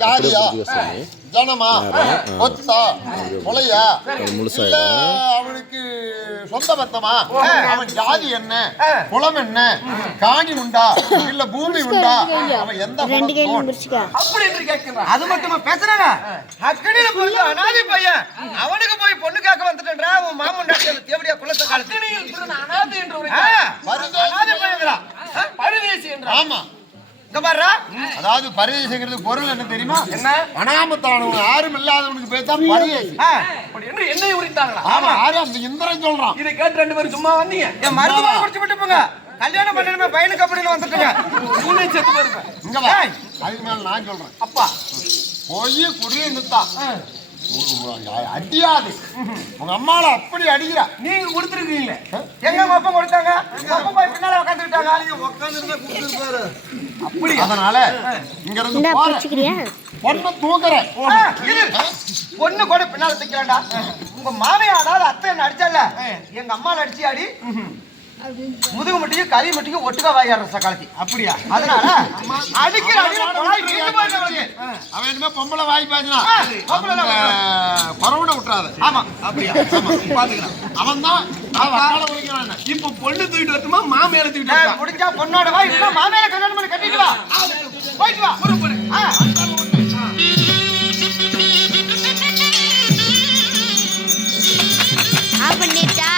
ஜாதியா ஜனமா கொத்தா கொலையா இல்ல அவனுக்கு சொந்த பத்தமா அவன் ஜாதி என்ன குலம் என்ன காணி உண்டா இல்ல பூமி உண்டா அவன் எந்த அப்படி என்று கேட்கிறான். அது மட்டுமா பேசுறாங்க? அக்கடியில பிறந்த அனாதை பையன் அவனுக்கு போய் பொண்ணு கேட்க வந்துட்டா உன் மாமன் தேவடியா குலத்தை அக்கடியில் பிறந்த அனாதை என்று ஒரு அனாதை பையன்களா பரதேசி என்ற. ஆமா இங்க பாருடா. அதாவது பரதேசிங்கிறது பொருள் என்ன தெரியுமா? என்ன அனாமத்தானவன் யாரும் இல்லாதவனுக்கு பேர் தான் பரதேசி. அப்படி என்று என்னை உரித்தாங்களா? ஆமா யாரும் அந்த இந்திரன் சொல்றான். இதை கேட்டு ரெண்டு பேரும் சும்மா வந்தீங்க. என் மருத்துவ குடிச்சு விட்டு போங்க. கல்யாணம் பண்ணணுமே பையனுக்கு அப்படின்னு வந்துட்டுங்க. நீனே செத்து போயிருப்ப. இங்க வா. அதுக்கு மேல நான் சொல்றேன். அப்பா போய் குடியிருந்துட்டான் அடியாது. உங்க அம்மால அப்படி அடிக்கிறா. நீங்க கொடுத்துருக்கீங்களே. எங்க அப்பா கொடுத்தாங்க? அப்பா போய் பின்னால உட்காந்துட்டாங்க. அப்படி அதனால இங்க இருந்து பொண்ணு தூக்குறேன். பொண்ணு கூட பின்னால தூக்கிறான்டா. உங்க மாமையா அதாவது அத்தை என்ன அடிச்சால எங்க அம்மால அடிச்சு அடி முதுகு மட்டும் கறி மட்டும் ஒட்டுக்கா வாயாடுற சக்காலத்தி. அப்படியா? அதனால அடிக்கிற அவன் என்ன பொம்பளை வாய் பாய்ச்சினா பரவனை விட்டுறாது. ஆமா அப்படியா? பாத்துக்கிறான். அவன் தான் இப்ப பொண்ணு தூக்கிட்டு வரட்டுமா மாமையில தூக்கிட்டு முடிஞ்சா பொண்ணோட வாய் மாமையில கல்யாணம் பண்ணி கட்டிட்டு வா. போயிட்டு வா. பண்ணிட்டா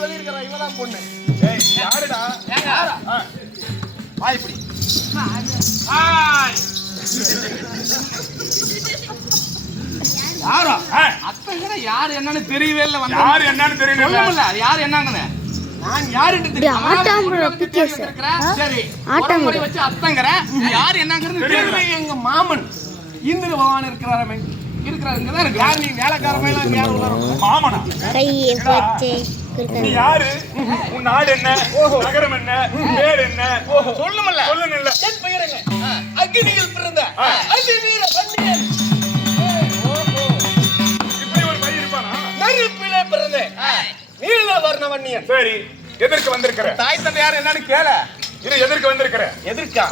சொல்லிருக்கிறா இவதான் பொண்ணு. யாருடா? வாய்ப்படி யாரா? அத்தனை யாரு என்னன்னு தெரியவே இல்லை. யாரு என்னன்னு தெரியல. யாரு என்னங்கன்னு நான் யாரு சரி முறை வச்சு அத்தங்கிறேன். யாரு என்னங்கிறது தெரியல. எங்க மாமன் இந்திர பகவான் இருக்கிறாரமே இருக்கிறாருங்கதான் இருக்கு. யாரு நீ வேலைக்காரமையெல்லாம் யாரு மாமனா? நீ யாரு? உன் நாடு என்ன? நகரம் என்ன? பேர் என்ன? சொல்லுமல்ல. சொல்லுங்கல்ல. என் பெயருங்க அக்னியில் பிறந்த அதிவீர வன்னியன். இப்படி ஒரு பையன் இருப்பானா? நெருப்பிலே பிறந்த நீலவர்ண வன்னியன். சரி எதற்கு வந்திருக்கிற? தாய் தந்தை யார் என்னன்னு கேள. இது எதற்கு வந்திருக்கிற? எதற்கா?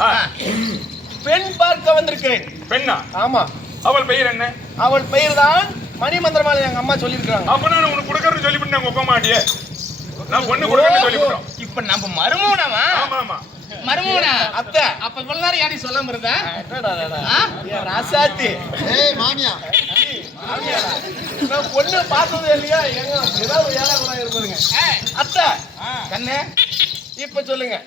பெண் பார்க்க வந்திருக்கிறேன். பெண்ணா? ஆமா. அவள் பெயர் என்ன? அவள் பெயர் தான் மணிமந்திரமால எங்க அம்மா சொல்லிருக்காங்க. அப்ப நான் உனக்கு கொடுக்கறன்னு சொல்லிவிட்டு நான் ஒப்ப மாட்டியே. நான் பொண்ணு கொடுக்கறன்னு சொல்லிவிட்டோம். இப்ப நம்ம மருமகனாமா? ஆமா ஆமா மருமகனா அத்தை. அப்ப இவ்வளவு நேரம் யாரையும் சொல்லாம இருந்தா ராசாத்தி. ஏய் மாமியா நான் பொண்ணு பார்த்ததே இல்லையா? எங்க ஏதாவது ஏழாவது இருப்பாருங்க அத்தை கண்ணே. இப்ப சொல்லுங்க.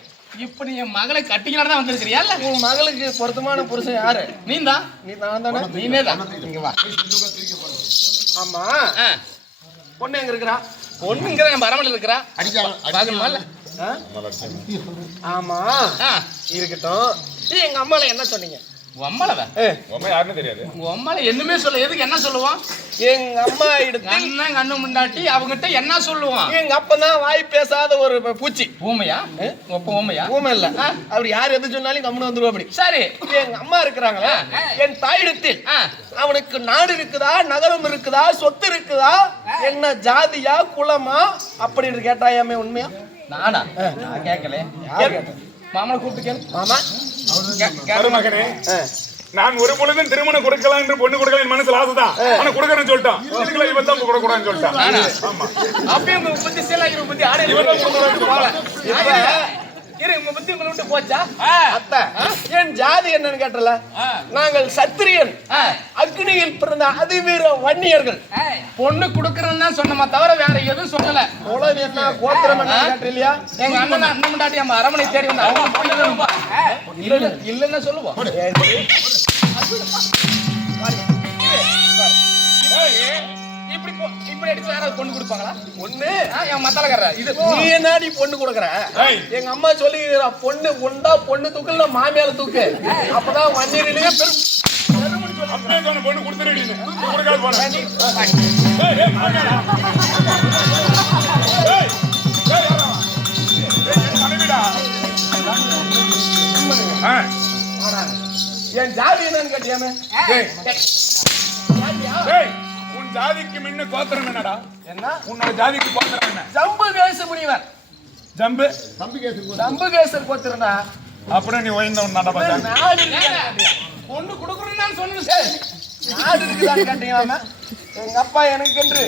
இப்ப நீ என் மகளை கட்டிக்கலாம் தான் வந்திருக்கிறியா? இல்ல உன் மகளுக்கு பொருத்தமான புருஷன் யாரு? நீ தான். நீ தான் தானே? நீனே தான். இங்க வா. ஆமா பொண்ணு எங்க இருக்கிறா? பொண்ணுங்கிற நம்ம அரமணில இருக்கிறா. அடிக்கலாம். ஆமா இருக்கட்டும். எங்க அம்மால என்ன சொன்னீங்க? அம்மாலவ யாருன்னு தெரியாது. அம்மால என்னமே சொல்ல. எதுக்கு என்ன சொல்லுவான்? எங்க அம்மா இடத்துல கண்ணு முண்டாட்டி அவங்கிட்ட என்ன சொல்லுவான்? எங்க அப்பதான் வாய் பேசாத ஒரு பூச்சி. ஊமையா? ஊமையா? ஊமை இல்ல. அப்படி யார் எது சொன்னாலும் கம்முன்னு வந்துருவா. அப்படி சரி. எங்க அம்மா இருக்கிறாங்களே என் தாயிடத்தில் அவனுக்கு நாடு இருக்குதா நகரம் இருக்குதா சொத்து இருக்குதா என்ன ஜாதியா குலமா அப்படின்னு கேட்டாயாமே உண்மையா? நானா? நான் கேட்கல. மாமனை கூப்பிட்டு கேளு. மாமா மகனே நான் ஒரு பொழுதும் திருமணம் கொடுக்கலாம் என்று பொண்ணு கொடுக்கலாம் என் மனசுல ஆசைதான். ஆனா கொடுக்கறேன்னு சொல்லிட்டான். இதுக்குள்ள இவன் தான் கொடுக்க கூடாதுன்னு சொல்லிட்டான். ஆமா அப்பயும் 30 சேலாயிரம் 30 ஆடை இவன் தான் கொடுக்கறான்னு போல. இப்ப இரு உங்க புத்தி உங்களை விட்டு போச்சா? அத்தை என் ஜாதி என்னன்னு கேட்டல, நாங்கள் சத்திரியன், அக்னியில் பிறந்த அதிவீர வன்னியர்கள். பொண்ணு குடுக்கறேன்னு தான் சொன்னமா தவிர வேற எதுவும் சொல்லல. உலகம் என்ன கோத்திரம் என்ன கேட்டீங்களா? எங்க அண்ணன் அண்ணன் முன்னாடி நம்ம அரமனை தேடி வந்து அவங்க பொண்ணு இல்லன்னு சொல்லுவோம். இப்படி அடிச்சு யாராவது பொண்ணு கொடுப்பாங்களா? ஒண்ணு என் மத்தலக்கார இது நீ என்னடி பொண்ணு கொடுக்குற? எங்க அம்மா சொல்லி பொண்ணு உண்டா பொண்ணு தூக்கல மாமியால தூக்கு, அப்பதான் வன்னியரிலேயே பொண்ணு கொடுத்துருக்கீங்க. கொடுக்காது போன என் ஜாதி என்னன்னு கேட்டியாமே? உன் ஜாதிக்கு முன்ன கோத்திரம் என்னடா? என்ன உன்னோட ஜாதிக்கு கோத்திரம் என்ன? ஜம்புகேச முனிவர். ஜம்பு ஜம்புகேசர் கோத்திரம்டா. அப்புறம் நீ ஓய்ந்தவன் நாடா பாத்தா? நாடு பொண்ணு கொடுக்கறேன்னு நான் சொன்னேன். நாடு இருக்குதான்னு கேட்டீங்களாமே? எங்க அப்பா எனக்கு என்று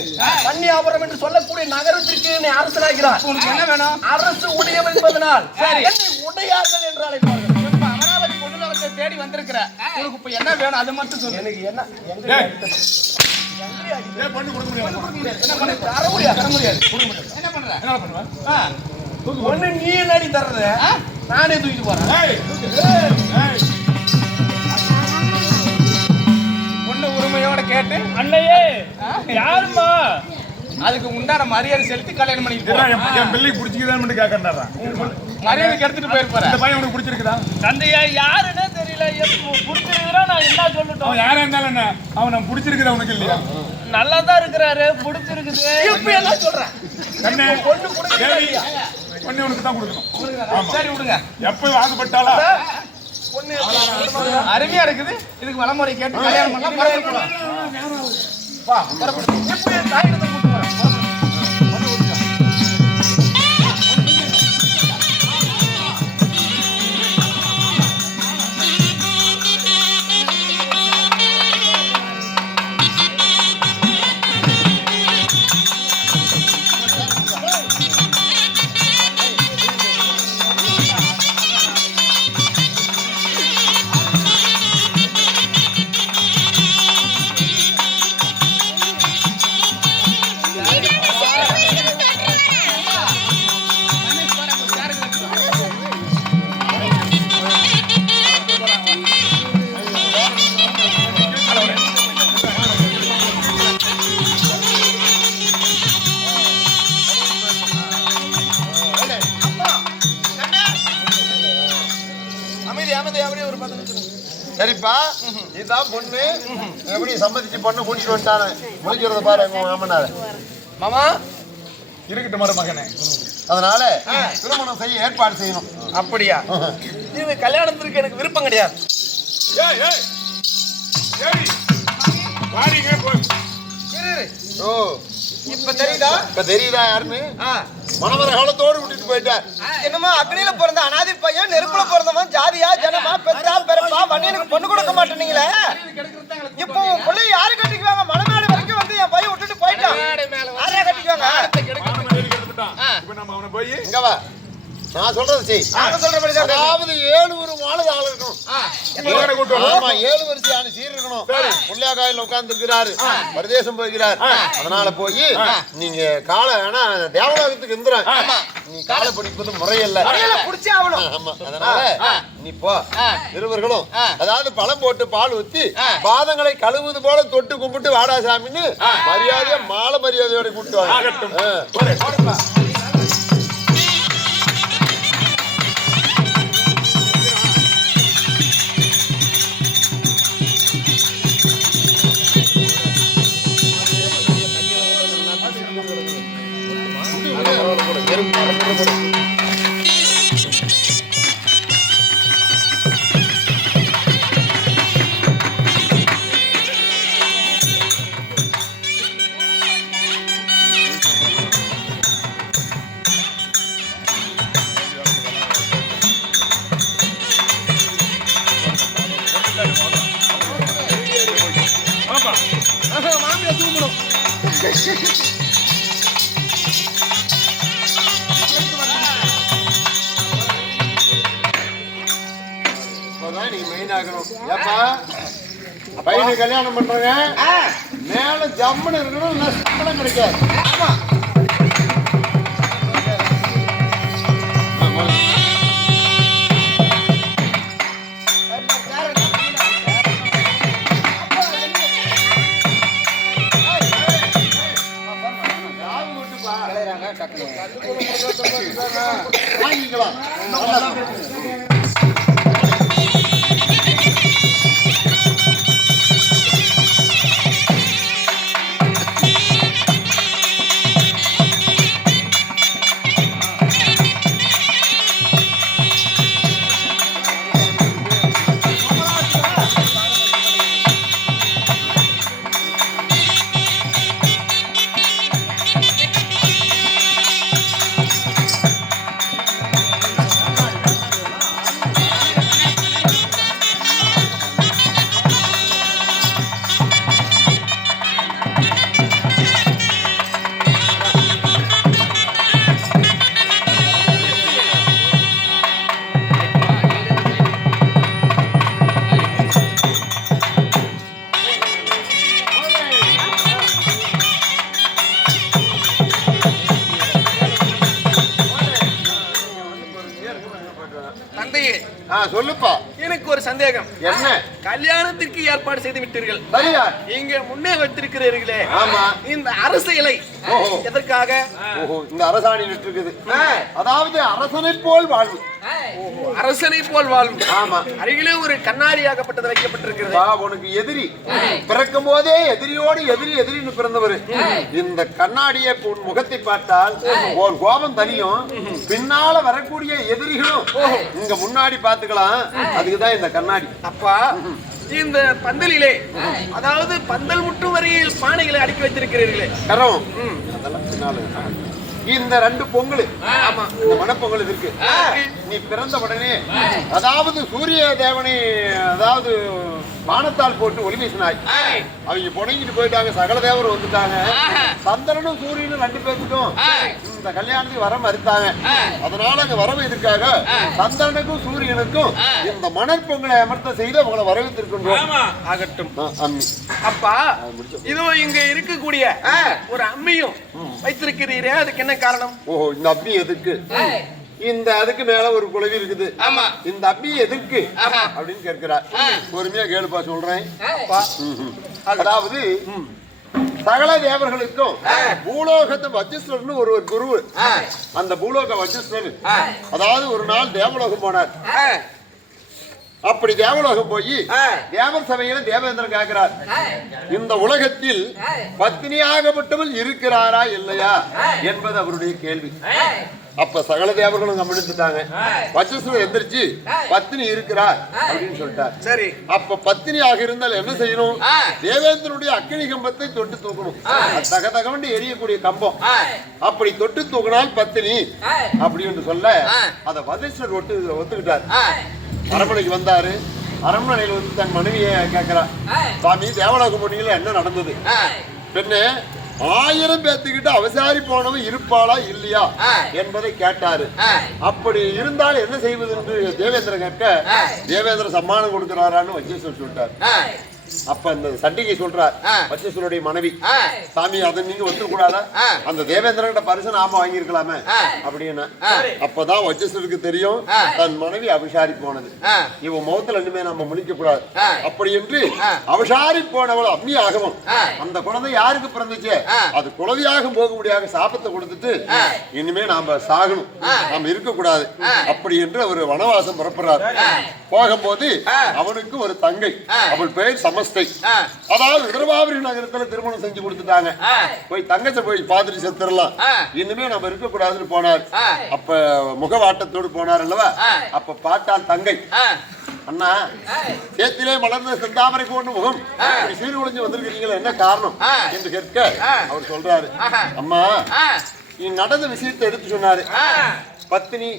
கன்னியாபுரம் என்று சொல்லக்கூடிய நகரத்திற்கு என்னை அரசனாகிறார். உனக்கு என்ன வேணும்? அரசு உடையம் என்பதனால் என்னை உடையார்கள் என்று அழைப்பார்கள். அமராவதி பொண்ணு தேடி வந்திருக்கிற உனக்கு இப்ப என்ன வேணும் அது மட்டும் சொல்லு. எனக்கு என்ன பொண்ணு கொடுக்க முடியாது. என்ன பண்ண தர முடியாது, தர முடியாது. என்ன பண்ற? என்ன பண்ணுவ? பொண்ணு நீ என்னடி தர்றது? நானே தூக்கிட்டு போறேன். பொண்ணு உரிமையோட கேட்டு அண்ணையே யாருமா அதுக்கு உண்டான மரியாதை செலுத்தி கல்யாணம் பண்ணிட்டு என் பிள்ளைக்கு பிடிச்சிக்குதான்னு கேட்கறான். மரியாதை எடுத்துட்டு போயிருப்பாரு. இந்த பையன் உனக்கு பிடிச்சிருக்குதா? தந்தையா யாருன்னே தெரியல. பிடிச்சிருக்குதா நான் என்ன சொல்லட்டும்? யாரா இருந்தாலும் என்ன அவன் நான் பிடிச்சிருக்குதா உனக்கு இல்லையா? நல்லா தான் இருக்கிறாரு, பிடிச்சிருக்குது. இப்ப என்ன சொல்றேன்? கண்ணே பொண்ணு கொடுக்கல. பொண்ணு உனக்கு தான் கொடுக்கணும். சரி விடுங்க. எப்ப வாங்கப்பட்டாலா பொண்ணு அருமையா இருக்குது. இதுக்கு வளமுறை கேட்டு கல்யாணம் பண்ணலாம். வா புறப்படு. இப்ப தாயிடத்தை கூட்டு வரேன். சரிப்பா, இதுதான் பொண்ணு. எப்படி சம்மதிச்சு பொண்ணு கூட்டிட்டு வந்துட்டானே முடிக்கிறத பாரு மாமனார. மாமா இருக்கட்டும் மருமகனே. அதனால திருமணம் செய்ய ஏற்பாடு செய்யணும். அப்படியா? இது கல்யாணத்திற்கு எனக்கு விருப்பம் கிடையாது. ஓ இப்ப தெரியுதா யாருன்னு? மணவர காலத்தோடு விட்டுட்டு போயிட்டார். என்னமா அக்னியில பிறந்த அனாதி பையன், நெருப்புல பிறந்தவன், ஜாதியா ஜனமா பெத்தா பெருப்பா வன்னியனுக்கு பொண்ணு கொடுக்க மாட்டேனீங்களே. இப்போ உன் பிள்ளை யாரு கட்டிக்குவாங்க? மணமேடை வரைக்கும் வந்து என் பையன் விட்டுட்டு போயிட்டான். யாரா கட்டிக்குவாங்க? இப்ப நம்ம அவனை போய் இங்க வா, நான் சொல்றது செய். அதாவது 7 ஒரு மாலை ஆள் இருக்கணும். ஆமா 7 வரிசையான சீர் இருக்கணும். புள்ளியாக்காயில உட்கார்ந்து இருக்கிறாரு, பரதேசம் போய்கிறார். அதனால போய் நீங்க காலை வேணா தேவலோகத்துக்கு எந்திரம். நீ காலை படிப்பது முறையல்ல, புடிச்சே ஆகணும். ஆமா அதனால நீ போ. இருவர்களும் அதாவது பழம் போட்டு பால் ஊத்தி பாதங்களை கழுவுது போல தொட்டு கும்பிட்டு வாடாசாமின்னு மரியாதையா மாலை மரியாதையோட கூப்பிட்டு வாங்க. மாமியா தூங்கணும். ஆகணும். ஏப்பா பையனை கல்யாணம் பண்றங்க மேல ஜம்முன்னு இருக்கணும், நஷ்டம் கிடைக்காது. ஆமா வாங்கிக்கலாம். தந்தையே, சொல்லுப்பா. எனக்கு ஒரு சந்தேகம். என்ன? கல்யாணத்திற்கு ஏற்பாடு செய்து விட்டீர்கள். சரியா? இங்க முன்னே வைத்திருக்கிறீர்களே, ஆமா. இந்த அரசு இலை ஓஹோ. எதற்காக? ஓஹோ, இந்த அரசாணி இருக்குது. அதாவது அரசனை போல் வாழ்வு. அரசனை போல் வாழும். ஆமா. அருகிலே ஒரு கண்ணாடியாகப்பட்டது வைக்கப்பட்டிருக்கிறது. வா, உனக்கு எதிரி பிறக்கும் போதே எதிரியோடு எதிரின்னு பிறந்தவர். இந்த கண்ணாடியை உன் முகத்தை பார்த்தால் ஒரு கோபம் தனியும், பின்னால வரக்கூடிய எதிரிகளும் இங்க முன்னாடி பாத்துக்கலாம். அதுக்குதான் இந்த கண்ணாடி. அப்பா, இந்த பந்தலிலே, அதாவது பந்தல் முட்டும் வரையில் பானைகளை அடுக்கி வைத்திருக்கிறீர்களே, கரம் அதெல்லாம் பின்னால. இந்த 2 பொங்கல், ஆமா, இந்த மணப்பொங்கல் இருக்கு. நீ பிறந்த உடனே அதாவது சூரிய தேவனை அதாவது பானத்தால் போட்டு ஒளி வீசினாய். அவங்க புடங்கிட்டு போயிட்டாங்க, சகல தேவர் வந்துட்டாங்க. சந்திரனும் சூரியனும் 2 பேருக்கும் இந்த கல்யாணத்துக்கு வர மறுத்தாங்க. அதனால அங்க வரவு எதற்காக சந்திரனுக்கும் சூரியனுக்கும் இந்த மணற்பொங்கலை அமர்த்த செய்து அவங்களை வரவேற்றிருக்கின்றோம். ஆகட்டும். அம்மி. அப்பா, இதோ இங்க இருக்கக்கூடிய ஒரு அம்மியும் வைத்திருக்கிறீரே, அதுக்கு என்ன காரணம்? ஓஹோ, இந்த அம்மி எதுக்கு? இந்த அதுக்கு மேல ஒரு குழவி இருக்குது. ஆமா. இந்த அம்மி எதற்கு அப்படின்னு கேட்கிறார். பொறுமையா கேளுப்பா, சொல்றேன். அதாவது சகல தேவர்களுக்கும் பூலோகத்தை வச்சிஷ்டர்னு ஒரு குரு. அந்த பூலோக வச்சிஷ்டர் அதாவது ஒரு நாள் தேவலோகம் போனார். அப்படி தேவலோகம் போய் தேவர் சபையில தேவேந்திரன் கேட்கிறார், இந்த உலகத்தில் பத்தினியாகப்பட்டவள் இருக்கிறாரா இல்லையா என்பது அவருடைய கேள்வி. அப்ப சகல தேவர்களும் கவனித்துட்டாங்க. வச்சிஷ்டர் எந்திரிச்சு பத்தினி இருக்கிறார் அப்படின்னு சொல்லிட்டார். சரி. அப்ப பத்தினியாக இருந்தால் என்ன செய்யணும்? தேவேந்திரனுடைய அக்கினி கம்பத்தை தொட்டு தூக்கணும். தகதகவண்டி எரியக்கூடிய கம்பம். அப்படி தொட்டு தூக்கினால் பத்தினி அப்படி என்று சொல்ல அதை வசிஷ்டர் ஒத்துக்கிட்டார். அரண்மனைக்கு வந்தாரு. அரண்மனையில் வந்து தன் மனைவியை கேட்கிறார், சாமி தேவலோக முடியல என்ன நடந்தது? பெண்ணு 1000 பேத்துக்கிட்ட அவசாரி போனவன் இருப்பாளா இல்லையா என்பதை கேட்டாரு. அப்படி இருந்தால் என்ன செய்வது என்று தேவேந்திரன் கேட்க, தேவேந்திர சம்மானம் கொடுக்கிறாரான்னு வச்சிஷ்டர் சொல்லிட்டார். அப்ப அந்த சண்டிகை சொல்றார், வச்சிஷ்டருடைய மனைவி, சாமி அதை நீங்க ஒத்துக்கூடாதா? அந்த தேவேந்திரன் பரிசு நாம வாங்கியிருக்கலாமே அப்படின்னு. அப்பதான் வச்சிஷ்டருக்கு தெரியும் தன் மனைவி அபிஷாரி போனது. இவன் முகத்துல இனிமே நம்ம முழிக்க கூடாது. அப்படி என்று அபிஷாரி போனவள் அம்மி ஆகவும் அந்த குழந்தை யாருக்கு பிறந்துச்சு? அது குழந்தையாக போக முடியாத சாபத்தை கொடுத்துட்டு இனிமே நாம சாகணும், நாம இருக்க கூடாது அப்படி என்று அவர் வனவாசம் புறப்படுறார். போகும்போது அவனுக்கு ஒரு தங்கை, அவள் பெயர் சமஸ்தை. அதாவது விதர்பாபுரி நகரத்துல திருமணம் செஞ்சு கொடுத்துட்டாங்க. போய் தங்கச்ச போய் பாத்துட்டு செத்துறலாம், இனிமே நம்ம இருக்க கூடாதுன்னு போனார். அப்ப முகவாட்டத்தோடு போனார் அல்லவா? அப்ப பார்த்தால் தங்கை, அண்ணா சேத்திலே மலர்ந்த செந்தாமரை போன்ற முகம், சீர் ஒளிஞ்சு வந்திருக்கிறீங்களா, என்ன காரணம் என்று கேட்க அவர் சொல்றாரு, அம்மா நீ நடந்த விஷயத்தை எடுத்து சொன்னாரு. பத்தினி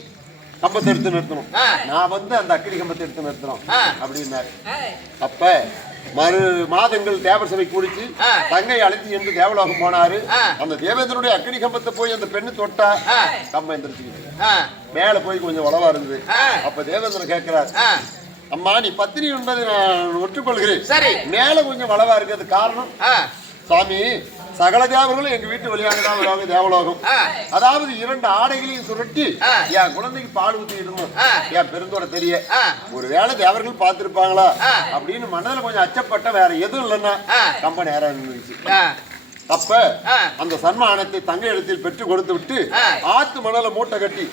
கம்பத்தை எடுத்து நிறுத்தணும், நான் வந்து அந்த அக்கினி கம்பத்தை எடுத்து நிறுத்தணும் அப்படின்னாரு. அப்ப மறு மாதங்கள் தேவர் சபை கூடிச்சு தங்கை அழைத்து என்று தேவலோகம் போனாரு. அந்த தேவேந்திரனுடைய அக்கினி கம்பத்தை போய் அந்த பெண்ணு தொட்டா கம்பம் எந்திரிச்சுக்கிட்டு மேல போய் கொஞ்சம் உளவா இருந்தது. அப்ப தேவேந்திரன் கேட்கிறார், அம்மா நீ பத்தினி என்பதை நான் ஒற்றுக்கொள்கிறேன். சரி. மேல கொஞ்சம் வளவா இருக்கிறது காரணம் சுவாமி சகல தேவர்களும் எங்க வீட்டு வழியாக தான் வருவாங்க தேவலோகம். அதாவது 2 ஆடைகளையும் சுருட்டி என் குழந்தைக்கு பால் ஊத்தி இருந்தோம் என் பெருந்தோட தெரிய ஒரு வேளை தேவர்கள் பார்த்திருப்பாங்களா அப்படின்னு மனதில் கொஞ்சம் அச்சப்பட்ட வேற எதுவும் இல்லைன்னா ரொம்ப நேரம் இருந்துச்சு. அப்ப அந்த சன்மானத்தை தங்க இடத்தில் பெற்று கொடுத்து விட்டு ஆத்து மணல மூட்டை கட்டி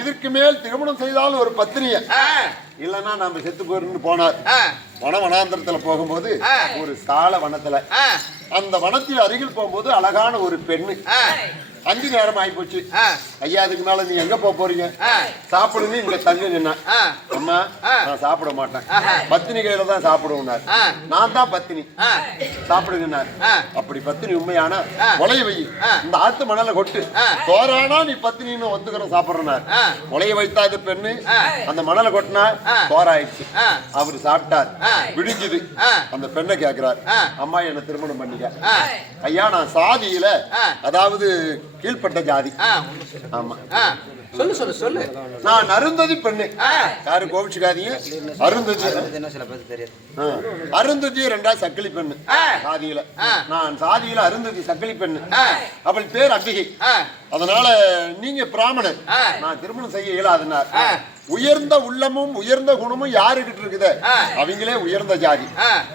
இதற்கு மேல் திருமணம் செய்தாலும் ஒரு பத்தினிய இல்லன்னா நாம செத்து போயிருந்து போனார். வனாந்திரத்துல போகும்போது ஒரு சால வனத்துல அந்த வனத்தில் அருகில் போகும்போது அழகான ஒரு பெண்ணு. 5 நேரம் ஆகி போச்சு. ஐயா அதுக்கு மேல நீ எங்க போறீங்க சாப்பிடுங்க இங்க தங்குங்கன்னா அம்மா நான் சாப்பிட மாட்டேன் பத்தினி கையில தான் சாப்பிடுவேன். நான் தான் பத்தினி சாப்பிடுங்கன்னார். அப்படி பத்தினி உண்மையான உலைய வை இந்த ஆத்து மணல கொட்டு சோறானா நீ பத்தினின்னு ஒத்துக்கிற சாப்பிடுறார். உலைய வைத்தா இது பெண்ணு அந்த மணலை கொட்டினா சோறாயிடுச்சு. அவரு சாப்பிட்டார் விடிஞ்சுது. அந்த பெண்ணை கேட்கிறார் அம்மா என்ன திருமணம் பண்ணிக்க. ஐயா நான் சாதியில அதாவது கீழ்பட்ட ஜாதி. ஆமா சொல்லு சொல்லு சொல்லு. நான் அருந்ததி பெண்ணு. யாரு கோவிச்சுக்காதீங்க. அருந்ததி 2 சக்கிலி பெண்ணு சாதியில. நான் சாதியில அருந்ததி சக்கிலி பெண்ணு. அவள் பேர் அம்பிகை. அதனால நீங்க பிராமணன் நான் திருமணம் செய்ய இயலாதுன்னார். உயர்ந்த உள்ளமும் உயர்ந்த குணமும் யாருக்கிட்ட இருக்குது அவங்களே உயர்ந்த ஜாதி.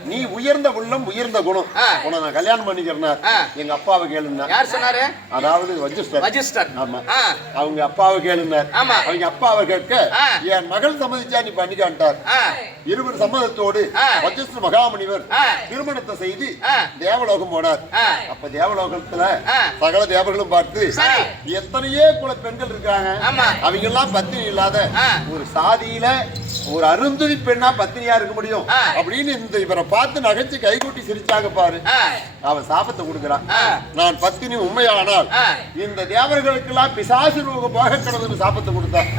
நீ உயர்ந்த உள்ளம் உயர்ந்த குணம் உன நான் கல்யாணம் பண்ணிக்கிறேன். எங்க அப்பாவை கேளுங்க. யார் சொன்னாரு? அதாவது வஜிஸ்டர். ஆமா அவங்க அப்பாவை கேளுனார். அவங்க அப்பாவை கேட்க என் மகள் சம்மதிச்சா நீ பண்ணிக்கான்ட்டார். இருவர் சம்மதத்தோடு வஜிஸ்டர் மகாமுனிவர் திருமணத்தை செய்து தேவலோகம் போனார். அப்ப தேவலோகத்துல சகல தேவர்களும் பார்த்து எத்தனையோ குல பெண்கள் இருக்காங்க அவங்க எல்லாம் பத்தினி இல்லாத ஒரு சாதியில ஒரு அருந்ததி பெண்ணா பத்தினியா இருக்க முடியும் அப்படின்னு இந்த இவரை பார்த்து நகைச்சு கைகூட்டி சிரிச்சாங்க பாரு. அவன் சாபத்தை கொடுக்கிறான். நான் பத்தினி உண்மையானால் இந்த தேவர்களுக்கு எல்லாம் பிசாசு ரூபம் போக கிடந்து சாபத்தை கொடுத்தான்.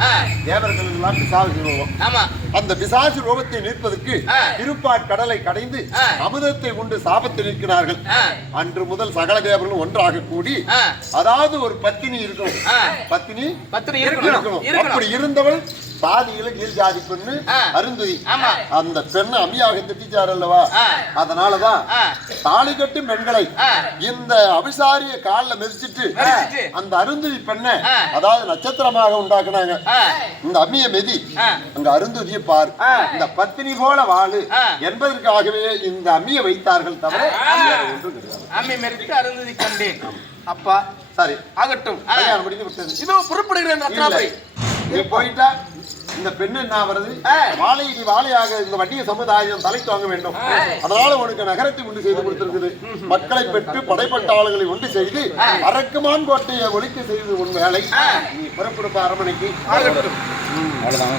தேவர்களுக்கு எல்லாம் பிசாசு ரூபம். அந்த பிசாசு ரூபத்தை நிற்பதற்கு திருப்பாற்கடலை கடைந்து அமுதத்தை உண்டு சாபத்தை நிற்கிறார்கள். அன்று முதல் சகல தேவர்களும் ஒன்றாக கூடி அதாவது ஒரு பத்தினி இருக்கணும். பத்தினி இருக்கணும். அப்படி இருந்தவள் சாதியில கீழ் ஜாதி பெண்ணு அருந்ததி. அந்த பெண்ணை அம்மியாக திட்டிச்சார் அல்லவா. அதனாலதான் தாலி கட்டும் பெண்களை இந்த அபிசாரிய காலில் மிதிச்சிட்டு அந்த அருந்ததி பெண்ணை அதாவது நட்சத்திரமாக உண்டாக்குனாங்க. இந்த அம்மிய மெதி அங்க அருந்ததியை பார் இந்த பத்தினி போல வாழு என்பதற்காகவே இந்த அம்மியை வைத்தார்கள் தவிர அம்மி மெரித்து அருந்ததி கண்டேன். அப்பா சரி ஆகட்டும் கல்யாணம் முடிந்து விட்டது. இதோ புறப்படுகிறேன். நீ போயிட்டா இந்த பெண்ணு என்ன வருது வாழை நீ வாழையாக இந்த வண்டிய சமுதாயம் தலை தாங்க வேண்டும். அதனால உனக்கு நகரத்தை உண்டு செய்து கொடுத்திருக்குது. மக்களை பெற்று படைப்பட்ட ஆளுகளை உண்டு செய்து அரக்குமான் கோட்டையை ஒழிக்க செய்து உன் வேலை. நீ புறப்படுப்ப அரமனைக்கு. அவ்வளவுதான்.